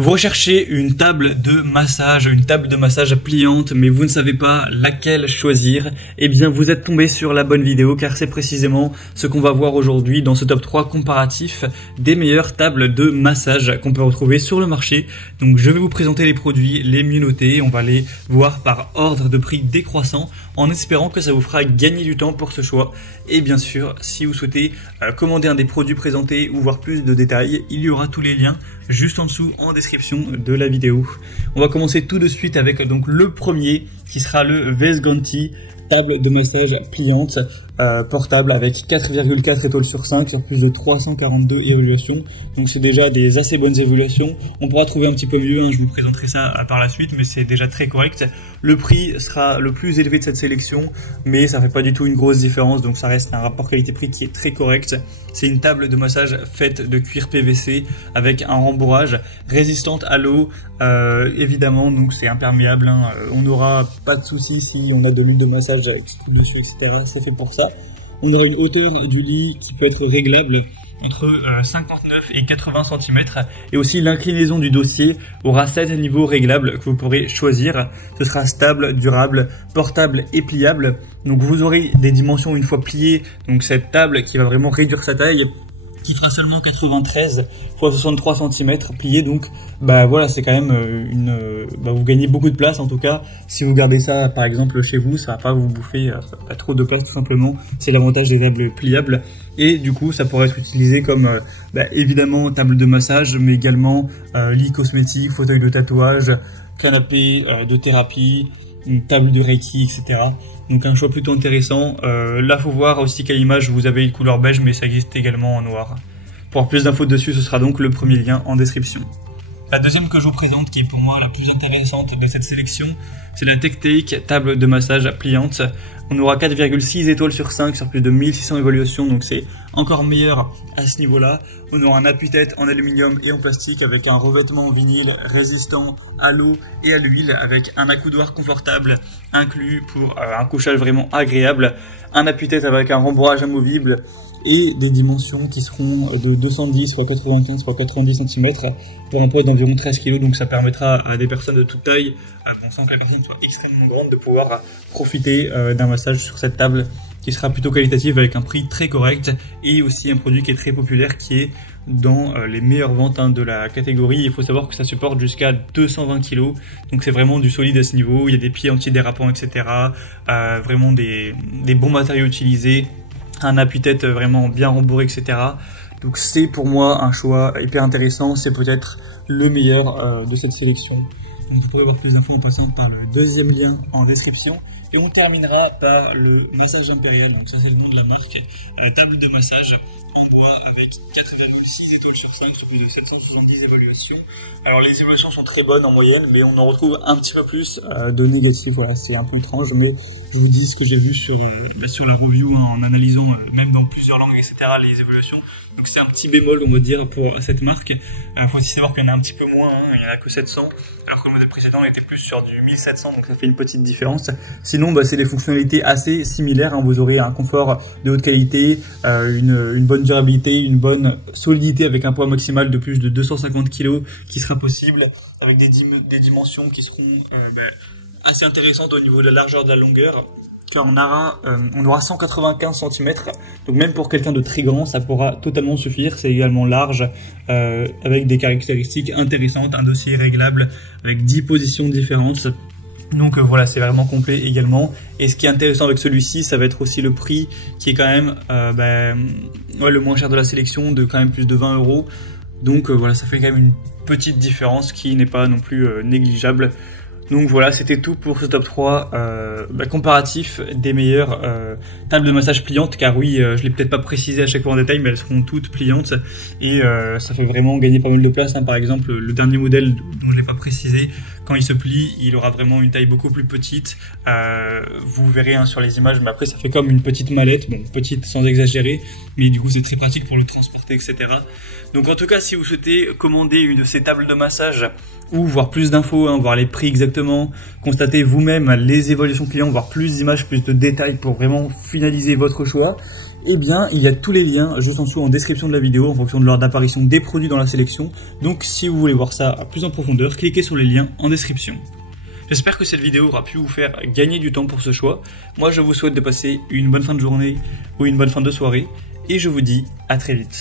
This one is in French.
Vous recherchez une table de massage pliante, mais vous ne savez pas laquelle choisir. Eh bien, vous êtes tombé sur la bonne vidéo, car c'est précisément ce qu'on va voir aujourd'hui dans ce top 3 comparatif des meilleures tables de massage qu'on peut retrouver sur le marché. Donc, je vais vous présenter les produits les mieux notés. On va les voir par ordre de prix décroissant, en espérant que ça vous fera gagner du temps pour ce choix. Et bien sûr, si vous souhaitez commander un des produits présentés ou voir plus de détails, il y aura tous les liens juste en dessous en description de la vidéo. On va commencer tout de suite avec donc le premier qui sera le Vesganti table de massage pliante portable avec 4,4 étoiles sur 5 sur plus de 342 évaluations. Donc c'est déjà des assez bonnes évaluations. On pourra trouver un petit peu mieux, hein, je vous présenterai ça par la suite, mais c'est déjà très correct. Le prix sera le plus élevé de cette sélection, mais ça fait pas du tout une grosse différence, donc ça reste un rapport qualité-prix qui est très correct. C'est une table de massage faite de cuir PVC avec un rembourrage résistante à l'eau, évidemment, donc c'est imperméable, hein. On n'aura pas de soucis si on a de l'huile de massage dessus, etc. C'est fait pour ça. On aura une hauteur du lit qui peut être réglable entre 59 et 80 cm, et aussi l'inclinaison du dossier aura 7 niveaux réglables que vous pourrez choisir. Ce sera stable, durable, portable et pliable. Donc vous aurez des dimensions une fois pliées, donc cette table qui va vraiment réduire sa taille, qui fera seulement 93 x 63 cm plié, donc voilà, c'est quand même vous gagnez beaucoup de place. En tout cas, si vous gardez ça par exemple chez vous, ça va pas vous bouffer pas trop de place, tout simplement. C'est l'avantage des tables pliables, et du coup ça pourrait être utilisé comme évidemment table de massage, mais également lit cosmétique, fauteuil de tatouage, canapé de thérapie, une table de Reiki, etc. Donc un choix plutôt intéressant. Là, faut voir aussi quelle image vous avez, une couleur beige, mais ça existe également en noir. Pour plus d'infos dessus, ce sera donc le premier lien en description. La deuxième que je vous présente, qui est pour moi la plus intéressante de cette sélection, c'est la TechTake table de massage pliante. On aura 4,6 étoiles sur 5 sur plus de 1600 évaluations, donc c'est encore meilleur à ce niveau-là. On aura un appui-tête en aluminium et en plastique avec un revêtement en vinyle résistant à l'eau et à l'huile, avec un accoudoir confortable inclus pour un couchage vraiment agréable, un appui-tête avec un rembourrage amovible et des dimensions qui seront de 210 x 95 x 90 cm pour un poids d'environ 13 kg. Donc ça permettra à des personnes de toute taille, sans que la personne soit extrêmement grande, de pouvoir profiter d'un massage sur cette table qui sera plutôt qualitative avec un prix très correct, et aussi un produit qui est très populaire, qui est dans les meilleures ventes de la catégorie. Il faut savoir que ça supporte jusqu'à 220 kg, donc c'est vraiment du solide à ce niveau. Il y a des pieds antidérapants, etc. Vraiment des bons matériaux utilisés, un appui-tête vraiment bien rembourré, etc. Donc c'est pour moi un choix hyper intéressant, c'est peut-être le meilleur de cette sélection. Donc vous pourrez voir plus d'infos en passant par le deuxième lien en description. Et on terminera par le massage impérial, donc ça c'est le nom de la marque, table de massage en bois avec 4,6 étoiles sur 5 sur plus de 770 évaluations. Alors les évaluations sont très bonnes en moyenne, mais on en retrouve un petit peu plus de négatifs. Voilà, c'est un peu étrange, mais je vous dis ce que j'ai vu sur la review, en analysant même dans plusieurs langues, etc., les évaluations. Donc c'est un petit bémol, on va dire, pour cette marque. Il faut aussi savoir qu'il y en a un petit peu moins, il n'y en a que 700, alors que le modèle précédent était plus sur du 1700, donc ça fait une petite différence. Sinon, c'est des fonctionnalités assez similaires, hein. Vous aurez un confort de haute qualité, une bonne durabilité, une bonne solidité avec un poids maximal de plus de 250 kg qui sera possible, avec des dimensions qui seront assez intéressantes au niveau de la largeur, de la longueur, car on aura 195 cm, donc même pour quelqu'un de très grand, ça pourra totalement suffire. C'est également large, avec des caractéristiques intéressantes, un dossier réglable avec 10 positions différentes. Donc voilà, c'est vraiment complet également. Et ce qui est intéressant avec celui-ci, ça va être aussi le prix, qui est quand même le moins cher de la sélection, de quand même plus de 20 €. Donc voilà, ça fait quand même une petite différence qui n'est pas non plus négligeable. Donc voilà, c'était tout pour ce top 3 comparatif des meilleures tables de massage pliantes, car oui, je l'ai peut-être pas précisé à chaque fois en détail, mais elles seront toutes pliantes, et ça fait vraiment gagner pas mal de place, hein. Par exemple, le dernier modèle dont je l'ai pas précisé, quand il se plie, il aura vraiment une taille beaucoup plus petite. Vous verrez sur les images, mais après ça fait comme une petite mallette, bon, petite sans exagérer, mais du coup c'est très pratique pour le transporter, etc. Donc en tout cas, si vous souhaitez commander une de ces tables de massage, ou voir plus d'infos, voir les prix exactement, constater vous-même les évaluations clients, voir plus d'images, plus de détails pour vraiment finaliser votre choix, eh bien il y a tous les liens juste en dessous en description de la vidéo en fonction de l'ordre d'apparition des produits dans la sélection. Donc si vous voulez voir ça plus en profondeur, cliquez sur les liens en description. J'espère que cette vidéo aura pu vous faire gagner du temps pour ce choix. Moi je vous souhaite de passer une bonne fin de journée ou une bonne fin de soirée et je vous dis à très vite.